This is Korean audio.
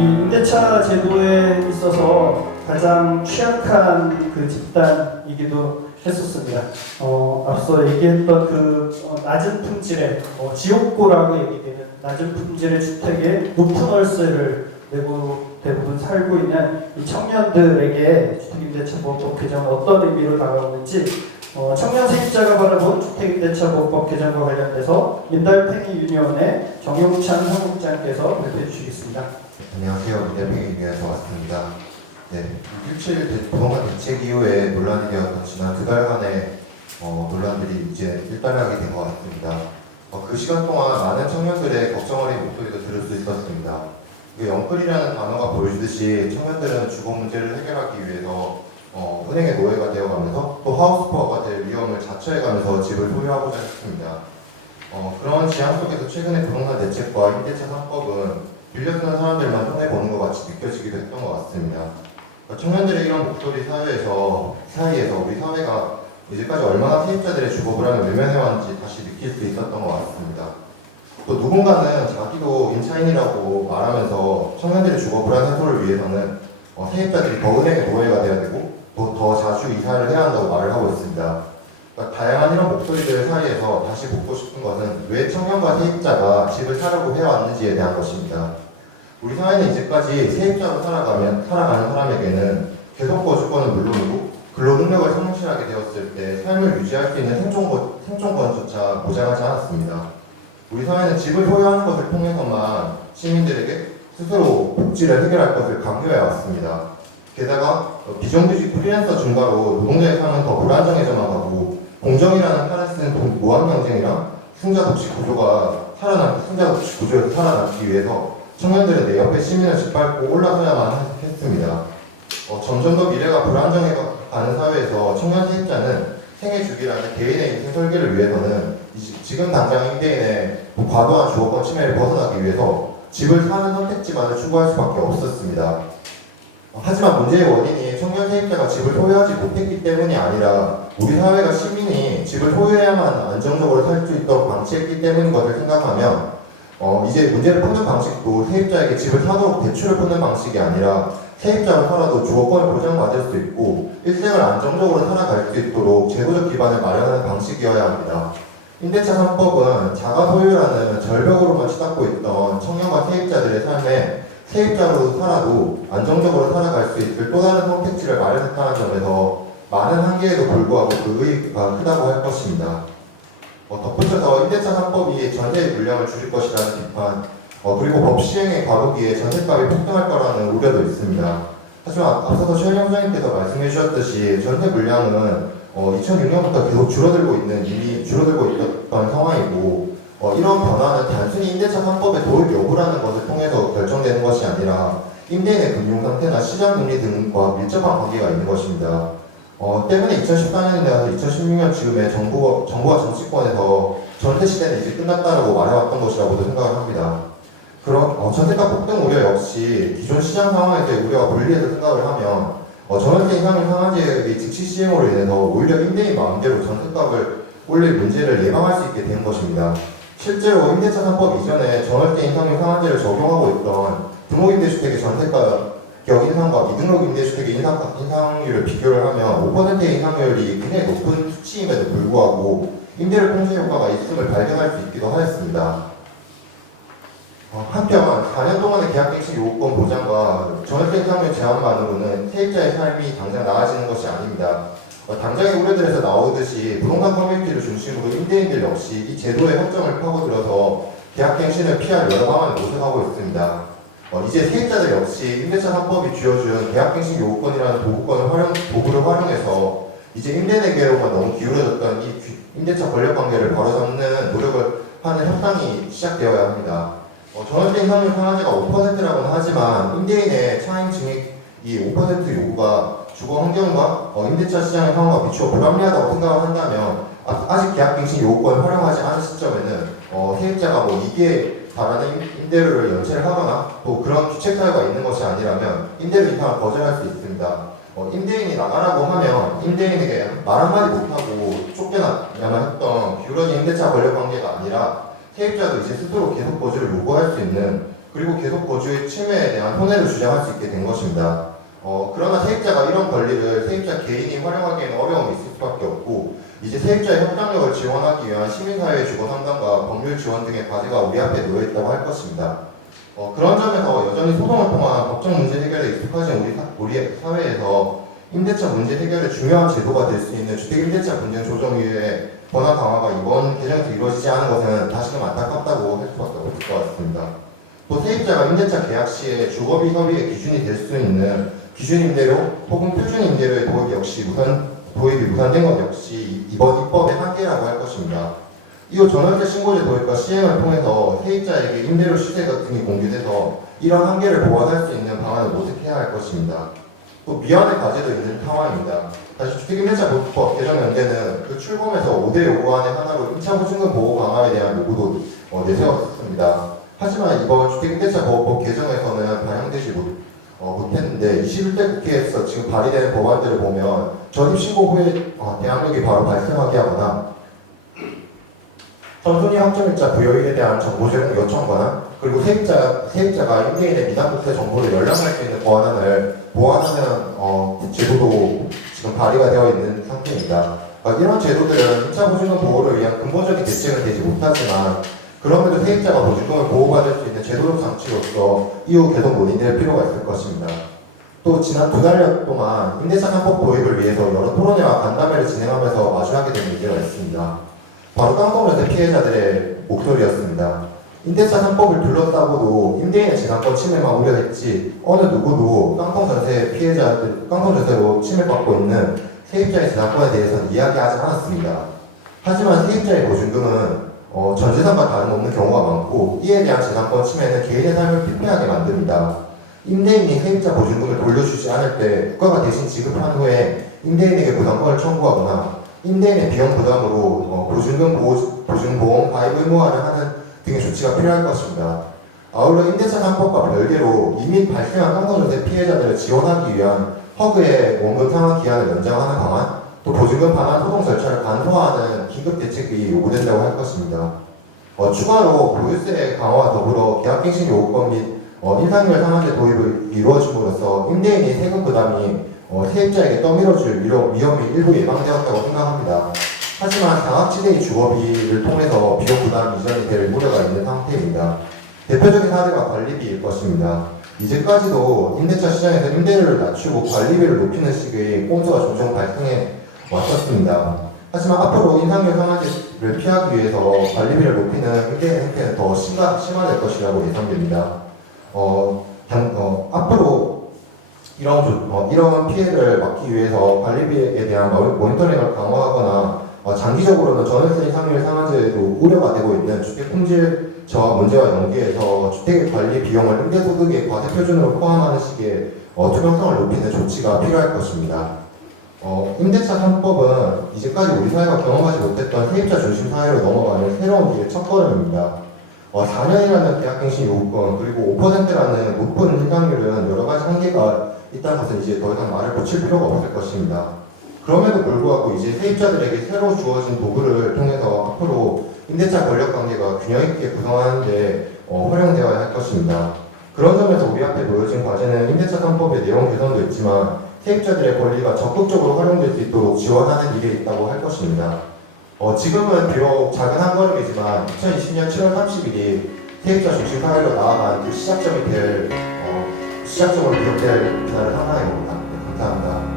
이 임대차 제도에 있어서 가장 취약한 그 집단이기도 했었습니다. 앞서 얘기했던 낮은 품질의 지옥고라고 얘기되는 낮은 품질의 주택에 높은 월세를 내고 대부분 살고 있는 이 청년들에게 주택임대차보호법 개정은 어떤 의미로 다가오는지 청년 세입자가 바라본 주택임대차보호법 개정과 관련돼서 민달팽이 유니온의 정용찬 사무국장께서 발표해 주시겠습니다. 안녕하세요. 민달팽이 유니온에서 왔습니다. 네, 17 부동산 대책 이후에 논란이 되었던 지난 2달간의 논란들이 이제 일단락이 된 것 같습니다. 그 시간 동안 많은 청년들의 걱정 어린 목소리도 들을 수 있었습니다. 영끌이라는 단어가 보여주듯이 청년들은 주거 문제를 해결하기 위해서 은행의 노예가 되어가면서 또 하우스푸어가 될 위험을 자처해가면서 집을 소유하고자 했습니다. 그런 지향 속에서 최근의 부동산 대책과 임대차 3법은 빌려 쓰는 사람들만 손해보는 것 같이 느껴지기도 했던 것 같습니다. 청년들의 이런 목소리 사이에서 우리 사회가 이제까지 얼마나 세입자들의 주거 불안을 외면해왔는지 다시 느낄 수 있었던 것 같습니다. 또 누군가는 자기도 임차인이라고 말하면서 청년들의 주거 불안 해소를 위해서는 세입자들이 더 은행의 노예가 되어야 되고 또 더 자주 이사를 해야 한다고 말을 하고 있습니다. 그러니까 다양한 이런 목소리들 사이에서 다시 묻고 싶은 것은 왜 청년과 세입자가 집을 사려고 해왔는지에 대한 것입니다. 우리 사회는 이제까지 세입자로 살아가는 사람에게는 계속 거주권은 물론이고 근로 능력을 성실하게 되었을 때 삶을 유지할 수 있는 생존권조차 보장하지 않았습니다. 우리 사회는 집을 소유하는 것을 통해서만 시민들에게 스스로 복지를 해결할 것을 강요해 왔습니다. 게다가 비정규직 프리랜서 증가로 노동자의 삶은 더 불안정해져만 가고 공정이라는 칼을 쓴 무한 경쟁이랑 승자 독식 구조에서 살아남기 위해서 청년들은 내 옆에 시민을 짓밟고 올라서야만 했습니다. 점점 더 미래가 불안정해 가는 사회에서 청년 세입자는 생애 주기라는 개인의 인생 설계를 위해서는 지금 당장 임대인의 과도한 주거권 침해를 벗어나기 위해서 집을 사는 선택지만을 추구할 수밖에 없었습니다. 하지만 문제의 원인이 청년 세입자가 집을 소유하지 못했기 때문이 아니라 우리 사회가 시민이 집을 소유해야만 안정적으로 살 수 있도록 방치했기 때문인 것을 생각하면 이제 문제를 푸는 방식도 세입자에게 집을 사도록 대출을 푸는 방식이 아니라 세입자로 살아도 주거권을 보장받을 수 있고 일생을 안정적으로 살아갈 수 있도록 제도적 기반을 마련하는 방식이어야 합니다. 임대차 3법은 자가 소유라는 절벽으로만 치닫고 있던 청년과 세입자들의 삶에 세입자로 살아도 안정적으로 살아갈 수 있을 또 다른 선택지를 마련했다는 점에서 많은 한계에도 불구하고 그 의의가 크다고 할 것입니다. 덧붙여서 임대차 3법이 전세 물량을 줄일 것이라는 비판, 그리고 법 시행의 과도기에 전세값이 폭등할 거라는 우려도 있습니다. 하지만 앞서서 최현영 선생님께서 말씀해 주셨듯이 전세 물량은 2006년부터 계속 이미 줄어들고 있던 상황이고 이런 변화는 단순히 임대차 3법의 도입 여부라는 것을 통해서 결정되는 것이 아니라 임대인의 금융 상태나 시장 금리 등과 밀접한 관계가 있는 것입니다. 때문에 2014년이나 2016년 즈음에 정부와 정치권에서 전세 시대는 이제 끝났다라고 말해왔던 것이라고도 생각을 합니다. 그런 전세가 폭등 우려 역시 기존 시장 상황에서의 우려와 분리해서 생각을 하면 전월세 인상률 상한제의 즉시 시행으로 인해서 오히려 임대인 마음대로 전세값을 올릴 문제를 예방할 수 있게 된 것입니다. 실제로 임대차 3법 이전에 전월세 인상률 상한제를 적용하고 있던 등록임대주택의 전세가 격인상과 미등록임대주택의 인상률을 비교를 하면 5%의 인상률이 굉장히 높은 수치임에도 불구하고 임대료 통제 효과가 있음을 발견할 수 있기도 하였습니다. 한편 4년 동안의 계약갱신 요구권 보장과 전월세 인상률 제한만으로는 세입자의 삶이 당장 나아지는 것이 아닙니다. 당장의 우려들에서 나오듯이 부동산 커뮤니티를 중심으로 임대인들 역시 이 제도의 허점을 파고들어서 계약갱신을 피할 여러 방안을 모색하고 있습니다. 이제 세입자들 역시 임대차 3법이 쥐어준 계약갱신 요구권이라는 도구를 활용해서 이제 임대내계로만 너무 기울어졌던 이 임대차 권력관계를 바로잡는 노력을 하는 협상이 시작되어야 합니다. 전월세 인상률 상한제가 5%라고는 하지만 임대인의 차임 증액이 5% 요구가 주거 환경과 임대차 시장의 상황과 비추어 불합리하다고 생각을 한다면 아직 계약갱신 요구권을 활용하지 않은 시점에는 세입자가 이게 바라는 임대료를 연체를 하거나 또 그런 주책 사유가 있는 것이 아니라면 임대료 인상을 거절할 수 있습니다. 임대인이 나가라고 하면 임대인에게 말 한마디 못하고 쫓겨나야만 했던 기울어진 임대차 권력 관계가 아니라 세입자도 이제 스스로 계속 거주를 요구할 수 있는 그리고 계속 거주의 침해에 대한 손해를 주장할 수 있게 된 것입니다. 그러나 세입자가 이런 권리를 세입자 개인이 활용하기에는 어려움이 있을 수밖에 없고 이제 세입자의 협상력을 지원하기 위한 시민사회의 주거 상담과 법률 지원 등의 과제가 우리 앞에 놓여 있다고 할 것입니다. 그런 점에서 여전히 소송을 통한 법적 문제 해결에 익숙하신 우리 사회에서 임대차 문제 해결의 중요한 제도가 될 수 있는 주택임대차 분쟁 조정위의 권한 강화가 이번 개정에서 이루어지지 않은 것은 다시금 안타깝다고 할 수밖에 없을 것 같습니다. 또 세입자가 임대차 계약 시에 주거비 협의의 기준이 될 수 있는 기준임대료 혹은 표준임대료의 도입이 무산된 것 역시 이번 입법의 한계라고 할 것입니다. 이후 전월세 신고제 도입과 시행을 통해서 세입자에게 임대료 시세 등이 공개돼서 이런 한계를 보완할 수 있는 방안을 모색해야 할 것입니다. 또 미완의 과제도 있는 상황입니다. 다시 주택임대차법 개정 연대는 그 출범에서 5대 요구안의 하나로 임차 보증금 보호 강화에 대한 요구도 내세웠습니다. 하지만 이번 주택임대차법 개정에서는 반영되지 못했는데 21대 국회에서 지금 발의되는 법안들을 보면 전입신고 후에 대항력이 바로 발생하게 하거나 선순위 확정일자 부여일에 대한 정보 제공 요청 권한 그리고 세입자가 임대인의 미납부채 정보를 열람할 수 있는 권한을 보완하는 제도도 지금 발의가 되어 있는 상태입니다. 이런 제도들은 임차 보증금 보호를 위한 근본적인 대책은 되지 못하지만 그럼에도 세입자가 보증금을 보호받을 수 있는 제도적 장치로서 이후 계속 논의될 필요가 있을 것입니다. 또 지난 2달 동안 임대차 3법 도입을 위해서 여러 토론회와 간담회를 진행하면서 마주하게 된 문제가 있습니다. 바로 깡통전세 피해자들의 목소리였습니다. 임대차 3법을 둘러싸고도 임대인의 재산권 침해만 우려했지 어느 누구도 깡통전세로 침해받고 있는 세입자의 재산권에 대해서는 이야기하지 않았습니다. 하지만 세입자의 보증금은 전재산과 다름없는 경우가 많고 이에 대한 재산권 침해는 개인의 삶을 피폐하게 만듭니다. 임대인이 세입자 보증금을 돌려주지 않을 때 국가가 대신 지급한 후에 임대인에게 보상권을 청구하거나 임대인의 비용 부담으로 보증보험 가입 의무화를 하는 등의 조치가 필요할 것입니다. 아울러 임대차 3법과 별개로 이미 발생한 깡통전세 피해자들을 지원하기 위한 허그의 원금 상환 기한을 연장하는 방안, 또 보증금 반환 소송 절차를 간소화하는 긴급 대책이 요구된다고 할 것입니다. 추가로 보유세 강화와 더불어 계약갱신 요구권 및 인상률 상한제 도입을 이루어줌으로써 임대인이 세금 부담이 세입자에게 떠밀어줄 위험이 일부 예방되었다고 생각합니다. 하지만 장학지대의 주거비를 통해서 비용 부담 이전이 될 우려가 있는 상태입니다. 대표적인 사례가 관리비일 것입니다. 이제까지도 임대차 시장에서 임대료를 낮추고 관리비를 높이는 식의 꼼수가 종종 발생해 왔었습니다. 하지만 앞으로 인상률 상한제를 피하기 위해서 관리비를 높이는 임대인 행태는 더 심화될 것이라고 예상됩니다. 앞으로 이런 피해를 막기 위해서 관리비에 대한 모니터링을 강화하거나 장기적으로는 전월세 인상률 상한제에도 우려가 되고 있는 주택 품질 저하 문제와 연계해서 주택의 관리 비용을 임대소득의 과세 표준으로 포함하는 식의 투명성을 높이는 조치가 필요할 것입니다. 임대차 3법은 이제까지 우리 사회가 경험하지 못했던 세입자 중심 사회로 넘어가는 새로운 길의 첫걸음입니다. 4년이라는 계약갱신 요구권 그리고 5%라는 높은 인상률은 여러 가지 한계가 있다는 것은 이제 더 이상 말을 붙일 필요가 없을 것입니다. 그럼에도 불구하고 이제 세입자들에게 새로 주어진 도구를 통해서 앞으로 임대차 권력 관계가 균형 있게 구성하는 데 활용되어야 할 것입니다. 그런 점에서 우리 앞에 놓여진 과제는 임대차 3법의 내용 개선도 있지만 세입자들의 권리가 적극적으로 활용될 수 있도록 지원하는 일에 있다고 할 것입니다. 지금은 비록 작은 한 걸음이지만 2020년 7월 30일이 세입자 중심 사회로 나아간 그 시작점으로 기억될 그날을 상상해 봅니다. 네, 감사합니다.